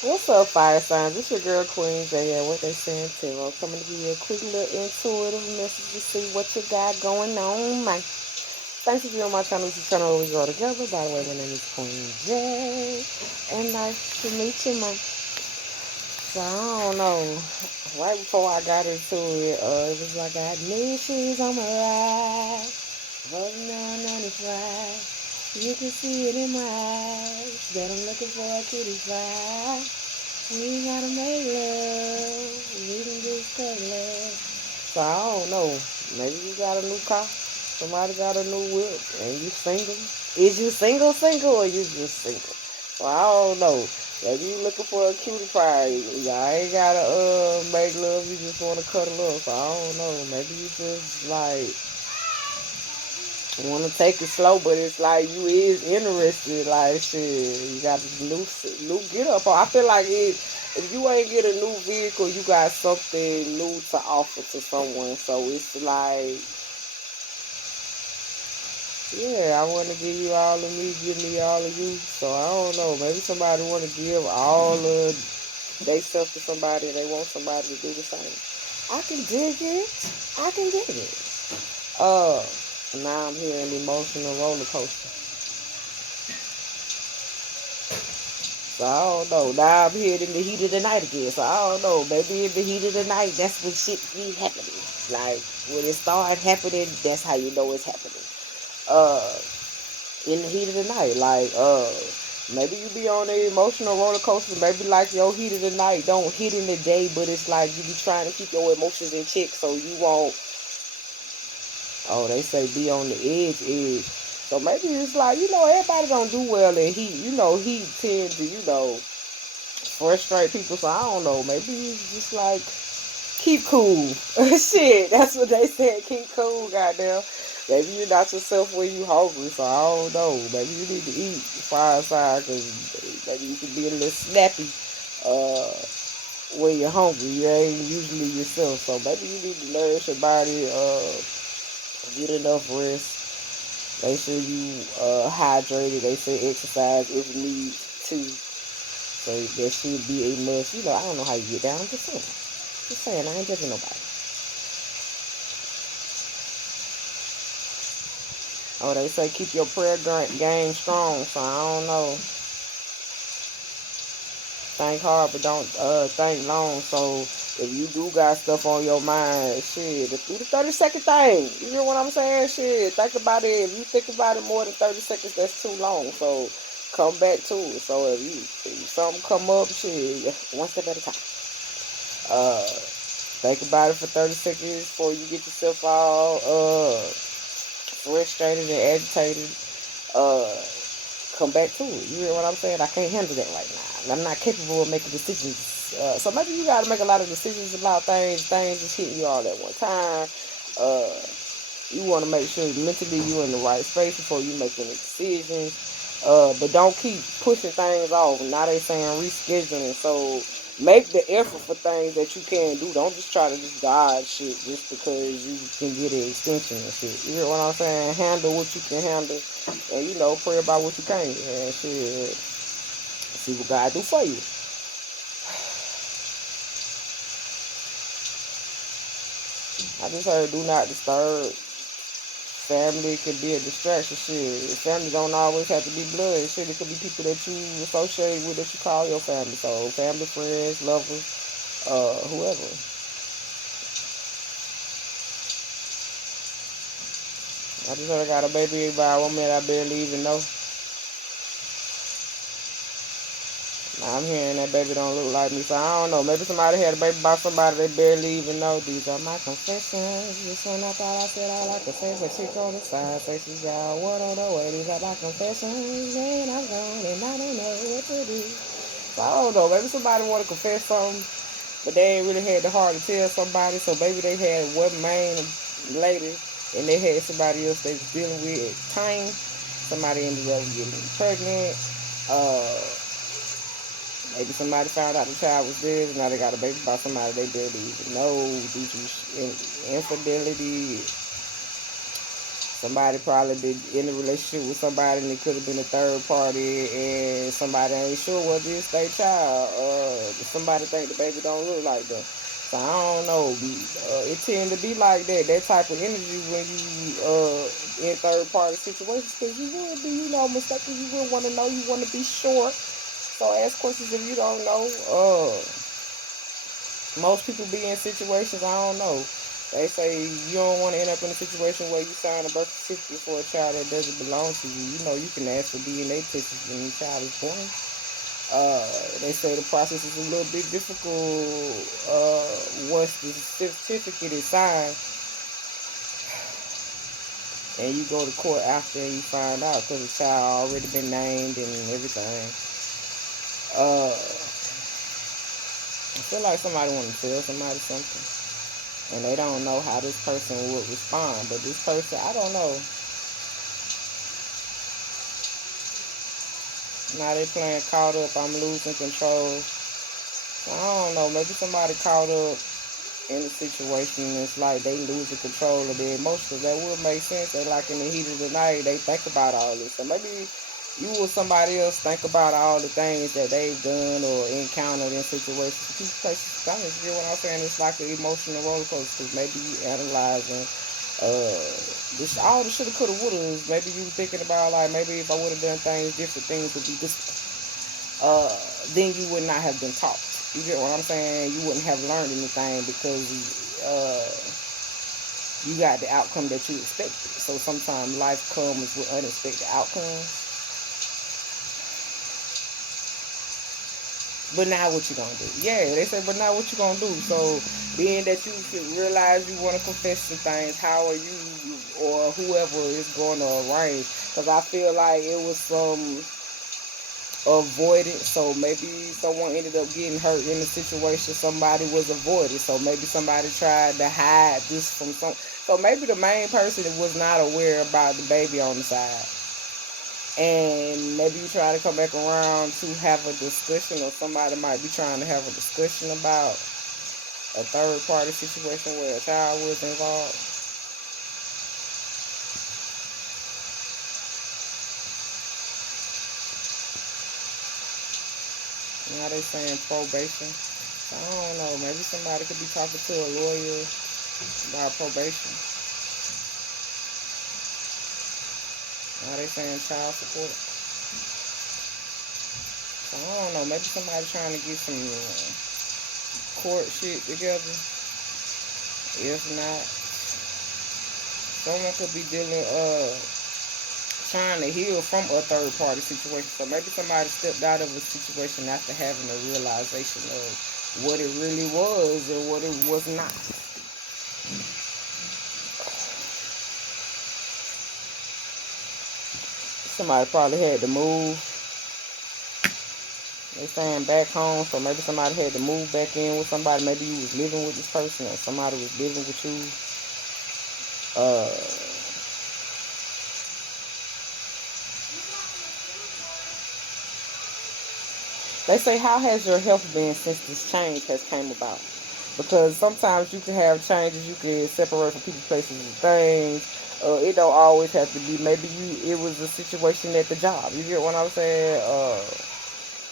What's up, fire signs? It's your girl Queen J. And what they saying, Tiro. Coming to give you a quick little intuitive message to see what you got going on, man. Thanks for being on my channel. This is the channel where we grow together. By the way, my name is Queen J. And nice to meet you, man. So, I don't know. Right before I got into it, it was like I had new shoes on my ride. Rolling down 95. You can see it in my eyes that I'm looking for a kitty fry. We gotta make love. We can just cut love. So I don't know. Maybe you got a new car. Somebody got a new whip, and you single. Is you single, or you just single? So I don't know. Maybe you looking for a cutie pie. Y'all ain't gotta make love. You just wanna cuddle up. So I don't know. Maybe you just like want to take it slow, but it's like you is interested. Like shit, you got a new get up. I feel like if you ain't get a new vehicle, you got something new to offer to someone. So it's like, yeah, I want to give you all of me, give me all of you. So I don't know. Maybe somebody want to give all of they stuff to somebody, and they want somebody to do the same. I can dig it. I can dig it. Uh, Now I'm hearing emotional roller coaster. So I don't know. Now I'm here in the heat of the night again. So I don't know. Maybe in the heat of the night, that's when shit be happening. Like when it start happening, that's how you know it's happening. Uh, in the heat of the night, like maybe you be on an emotional roller coaster. Maybe like your heat of the night don't hit in the day, but it's like you be trying to keep your emotions in check so you won't. Oh, they say be on the edge. So maybe it's like, everybody don't do well in heat. Heat tend to, frustrate people. So I don't know. Maybe it's just like keep cool. Shit, that's what they said. Keep cool, goddamn. Maybe you're not yourself when you hungry. So I don't know. Maybe you need to eat fire side because maybe you can be a little snappy. Uh, when you're hungry, you ain't usually yourself. So maybe you need to nourish your body. Get enough rest. Make sure you hydrated. They say exercise if you need to. So there should be a must. I don't know how you get down. I'm just saying. Just saying. I ain't judging nobody. Oh, they say keep your prayer game strong. So I don't know. Think hard, but don't think long. So if you do got stuff on your mind, shit, do the 30-second thing. You know what I'm saying? Shit, think about it. If you think about it more than 30 seconds, that's too long. So come back to it. So if something come up, shit, one step at a time. Think about it for 30 seconds before you get yourself all frustrated and agitated. Uh, Come back to it. You hear what I'm saying? I can't handle that right now. I'm not capable of making decisions. So maybe you got to make a lot of decisions about things. Things just hitting you all at one time. Uh, you want to make sure mentally you're in the right space before you make any decisions. But don't keep pushing things off. Now they saying rescheduling. So make the effort for things that you can do. Don't just try to just dodge shit just because you can get an extension and shit. You hear what I'm saying? Handle what you can handle, and pray about what you can't. And shit, see what God do for you. I just heard do not disturb. Family can be a distraction. Shit, family don't always have to be blood. Shit, it could be people that you associate with that you call your family. So family, friends, lovers, whoever. I just heard I got a baby by a woman I barely even know. I'm hearing that baby don't look like me, so I don't know. Maybe somebody had a baby by somebody they barely even know. These are my confessions. This one I thought I said all I could say, but she on the side say she got one on the way. These are my confessions, and I'm gone, and I don't know what to do. So I don't know. Maybe somebody want to confess something, but they ain't really had the heart to tell somebody. So maybe they had one main lady, and they had somebody else they was dealing with at the time. Somebody ended up getting pregnant. Maybe somebody found out the child was dead, and now they got a baby by somebody they barely even know due to infidelity. Somebody probably been in a relationship with somebody and it could have been a third party, and somebody ain't sure whether it's their child. Somebody think the baby don't look like them. So I don't know. It tend to be like that. That type of energy when you in third party situations, because you would be, mistaken. You would want to know. You want to be sure. So ask questions if you don't know. Most people be in situations, I don't know. They say you don't want to end up in a situation where you sign a birth certificate for a child that doesn't belong to you. You can ask for DNA tests when your child is born. They say the process is a little bit difficult once the certificate is signed and you go to court after and you find out, because the child already been named and everything. I feel like somebody want to tell somebody something, and they don't know how this person would respond. But this person, I don't know. Now they playing caught up. I'm losing control. So I don't know. Maybe somebody caught up in a situation and it's like they losing control of their emotions. That would make sense. They like in the heat of the night, they think about all this. So maybe you or somebody else think about all the things that they've done or encountered in situations. People, places, things. You know what I'm saying? It's like an emotional roller coaster. Maybe you analyzing this, all the shoulda, coulda, woulda. Maybe you thinking about, like, maybe if I would have done things different, things would be this. Then you would not have been taught. You get what I'm saying? You wouldn't have learned anything because you got the outcome that you expected. So sometimes life comes with unexpected outcomes. But now what you gonna do? Yeah, they say, but now what you gonna do? So being that you realize you want to confess some things, how are you or whoever is going to arrange? Because I feel like it was some avoidance. So maybe someone ended up getting hurt in the situation. Somebody was avoided. So maybe somebody tried to hide this from some. So maybe the main person was not aware about the baby on the side. And maybe you try to come back around to have a discussion, or somebody might be trying to have a discussion about a third party situation where a child was involved. Now they saying probation. So I don't know. Maybe somebody could be talking to a lawyer about probation. Now they saying child support. So I don't know. Maybe somebody trying to get some court shit together. If not, someone could be trying to heal from a third party situation. So maybe somebody stepped out of a situation after having a realization of what it really was and what it was not. Somebody probably had to move. They saying back home, so maybe somebody had to move back in with somebody. Maybe you was living with this person or somebody was living with you. They say, how has your health been since this change has came about? Because sometimes you can have changes, you can separate from people, places, and things. It don't always have to be. Maybe it was a situation at the job. You get what I'm saying?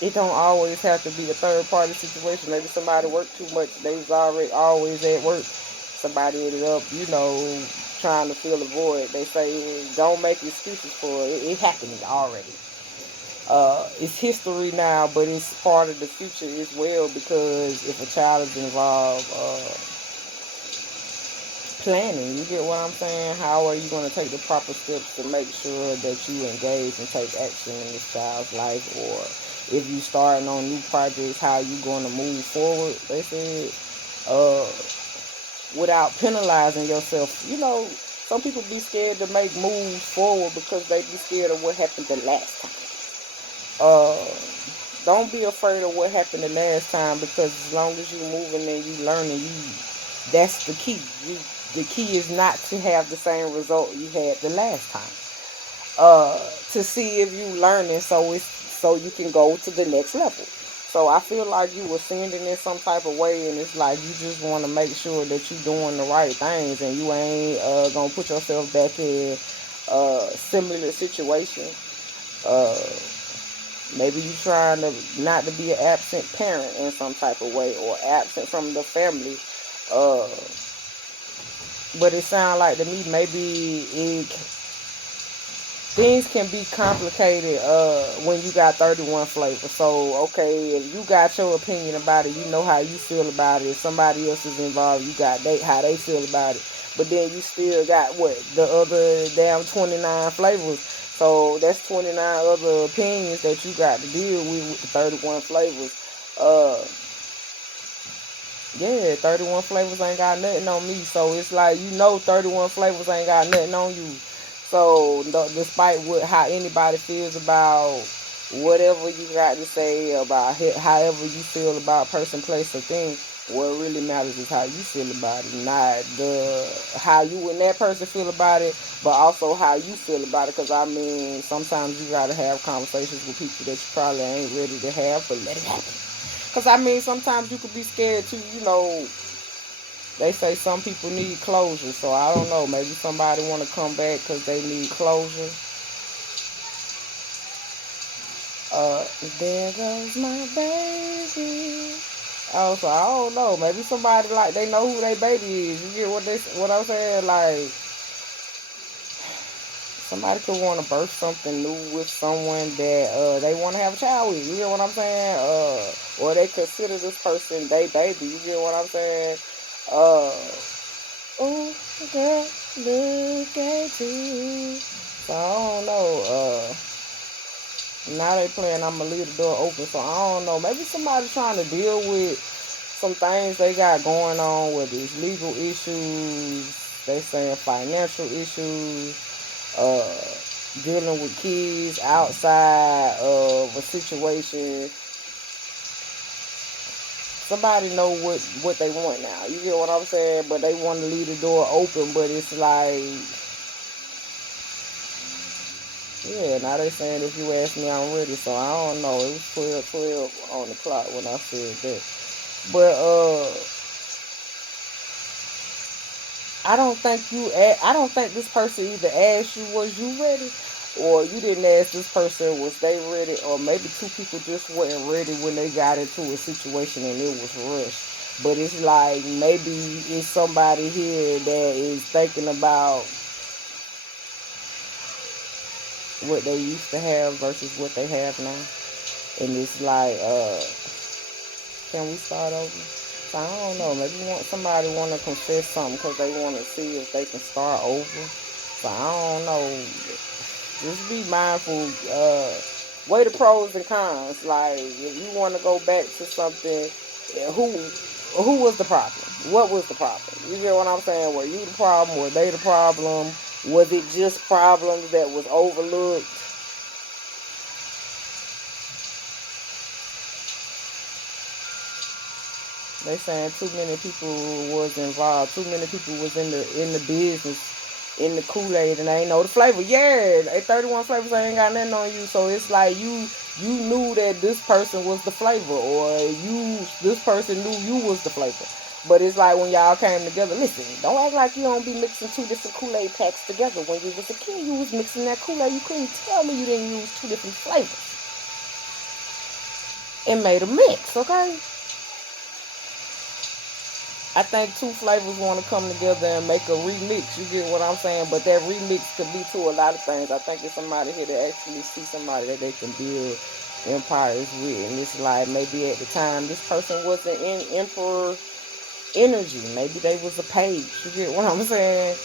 It don't always have to be a third party situation. Maybe somebody worked too much. They was already always at work. Somebody ended up, trying to fill a void. They say don't make excuses for it. It happened already. It's history now, but it's part of the future as well, because if a child is involved, planning, you get what I'm saying? How are you going to take the proper steps to make sure that you engage and take action in this child's life? Or if you starting on new projects, how you going to move forward? They said, without penalizing yourself. Some people be scared to make moves forward because they be scared of what happened the last time. Don't be afraid of what happened the last time, because as long as you moving and you learning, that's the key. The key is not to have the same result you had the last time. To see if you learning, so you can go to the next level. So I feel like you were sending in some type of way, and it's like you just want to make sure that you doing the right things, and you ain't gonna put yourself back in similar situation. Uh, Maybe you trying to not to be an absent parent in some type of way, or absent from the family. Uh, but it sounds like to me maybe things can be complicated when you got 31 flavors. So okay, if you got your opinion about it, you know how you feel about it. If somebody else is involved, you got how they feel about it. But then you still got what, the other damn 29 flavors. So that's 29 other opinions that you got to deal with the 31 flavors. uh yeah, 31 flavors ain't got nothing on me. So it's like, 31 flavors ain't got nothing on you. So despite how anybody feels about whatever you got to say about however you feel about person, place, or thing, what really matters is how you feel about it, not how you and that person feel about it, but also how you feel about it. Because I mean, sometimes you gotta have conversations with people that you probably ain't ready to have, but let it happen. Because I mean, sometimes you could be scared too. They say some people need closure. So I don't know. Maybe somebody want to come back because they need closure. There goes my baby. Oh, so I don't know. Maybe somebody, like, they know who their baby is. You get what I'm saying? Like, somebody could want to birth something new with someone that they want to have a child with. You get what I'm saying? Or they consider this person their baby. You get what I'm saying? Uh, oh, girl, look at you. So I don't know. Now they playing I'ma leave the door open. So I don't know. Maybe somebody trying to deal with some things they got going on, whether it's legal issues, they saying financial issues, dealing with kids outside of a situation. Somebody know what they want now. You get what I'm saying? But they want to leave the door open, but it's like, yeah, now they saying if you ask me, I'm ready. So I don't know. It was 12 on the clock when I said that. But I don't think this person either asked you, was you ready, or you didn't ask this person, was they ready, or maybe two people just weren't ready when they got into a situation and it was rushed. But it's like maybe it's somebody here that is thinking about what they used to have versus what they have now. And it's like, can we start over? So I don't know. Maybe somebody want to confess something because they want to see if they can start over. So I don't know. Just be mindful. Weigh the pros and cons. Like, if you want to go back to something, who was the problem? What was the problem? You get what I'm saying? Were you the problem? Were they the problem? Was it just problems that was overlooked? They saying too many people was involved. Too many people was in the business, in the Kool-Aid, and they ain't know the flavor. Yeah, 31 flavors ain't got nothing on you. So it's like you knew that this person was the flavor, or this person knew you was the flavor. But it's like when y'all came together. Listen, don't act like you don't be mixing two different Kool-Aid packs together. When you was a kid, you was mixing that Kool-Aid. You couldn't tell me you didn't use two different flavors. It made a mix, okay? I think two flavors want to come together and make a remix. You get what I'm saying? But that remix could be to a lot of things. I think it's somebody here that actually see somebody that they can build empires with. And it's like maybe at the time this person wasn't in emperor energy. Maybe they was a page. You get what I'm saying?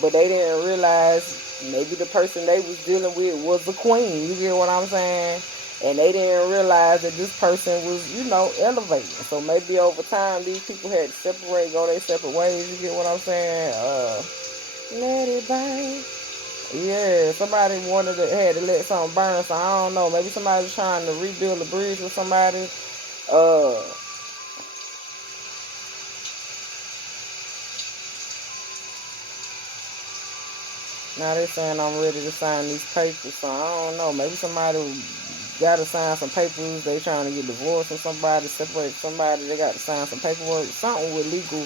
But they didn't realize maybe the person they was dealing with was the queen. You get what I'm saying? And they didn't realize that this person was, elevating. So maybe over time, these people had to separate, go their separate ways. You get what I'm saying? Let it burn. Yeah, somebody had to let something burn. So I don't know. Maybe somebody's trying to rebuild a bridge with somebody. Uh, Now they saying I'm ready to sign these papers. So I don't know. Maybe somebody gotta sign some papers. They trying to get divorced from somebody, separate from somebody. They got to sign some paperwork. Something with legal.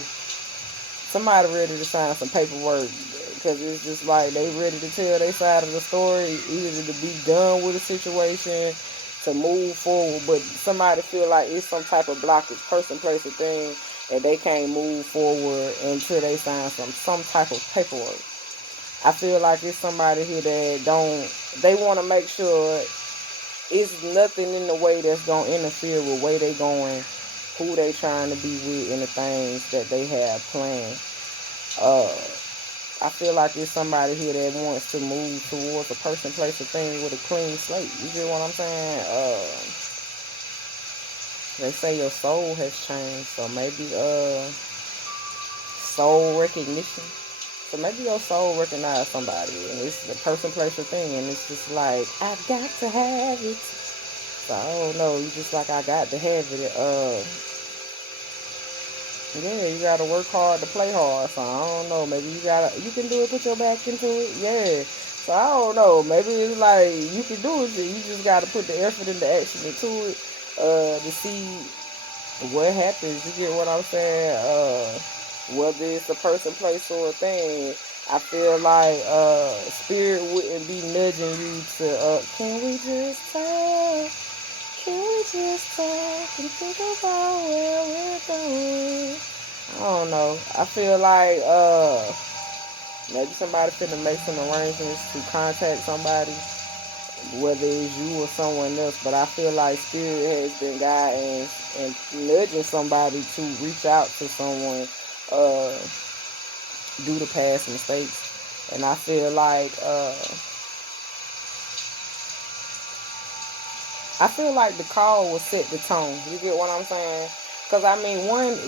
Somebody ready to sign some paperwork because it's just like they ready to tell their side of the story, either to be done with the situation, to move forward. But somebody feel like it's some type of blockage, person, place, or thing, and they can't move forward until they sign some type of paperwork. I feel like it's somebody here that they want to make sure it's nothing in the way that's going to interfere with where they going, who they trying to be with, and the things that they have planned. I feel like it's somebody here that wants to move towards a person, place, or thing with a clean slate. You get what I'm saying? They say your soul has changed, so maybe soul recognition. So maybe your soul recognize somebody, and it's the person, place, or thing, and it's just like, I got to have it. So I don't know, you just like, I got to have it. Yeah, you gotta work hard to play hard. So I don't know, maybe you can do it, put your back into it. Yeah. So I don't know, maybe it's like you can do it. You just gotta put the effort and the action into it to see what happens. You get what I'm saying? Whether it's a person, place, or a thing, I feel like spirit wouldn't be nudging you to can we just talk? Can we just talk and think about where we're going? I don't know. I feel like maybe somebody finna make some arrangements to contact somebody, whether it's you or someone else. But I feel like spirit has been guiding and nudging somebody to reach out to someone due to past mistakes. And I feel like the call will set the tone. You get what I'm saying? Because, I mean,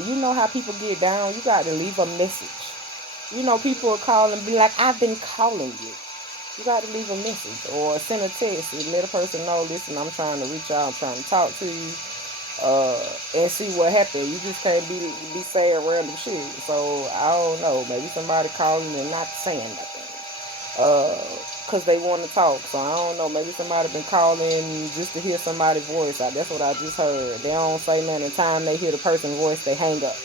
you know how people get down. You got to leave a message. You know, people will call and be like, I've been calling you. You got to leave a message or send a text and let a person know, listen, I'm trying to reach out, I'm trying to talk to you, and see what happens. You just can't be saying random shit. So, I don't know. Maybe somebody calling and not saying nothing. Because they want to talk. So I don't know, maybe somebody been calling just to hear somebody's voice. That's what I just heard. They don't say nothing. The time they hear the person's voice, they hang up.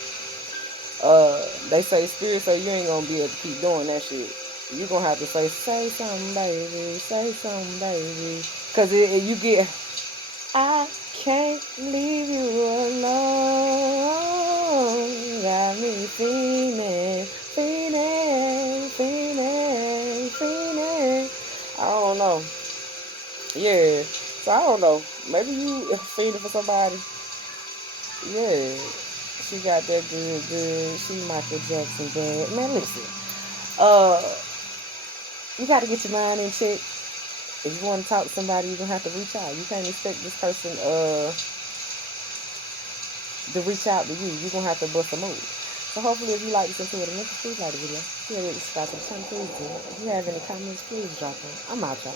They say spirit, so you ain't gonna be able to keep doing that shit. You gonna have to say something, baby, say something, baby. Because you get, I can't leave you alone. Got me feeling. I don't know. Yeah. So I don't know. Maybe you feeling for somebody. Yeah. She got that good. She Michael Jackson bad. Man, listen. You got to get your mind in check. If you want to talk to somebody, you're gonna have to reach out. You can't expect this person to reach out to you. You're gonna have to bust a move. So hopefully, if you like this into it, please like the video. If you haven't subscribed to the channel, please do. If you have any comments, please drop them. I'm out, y'all.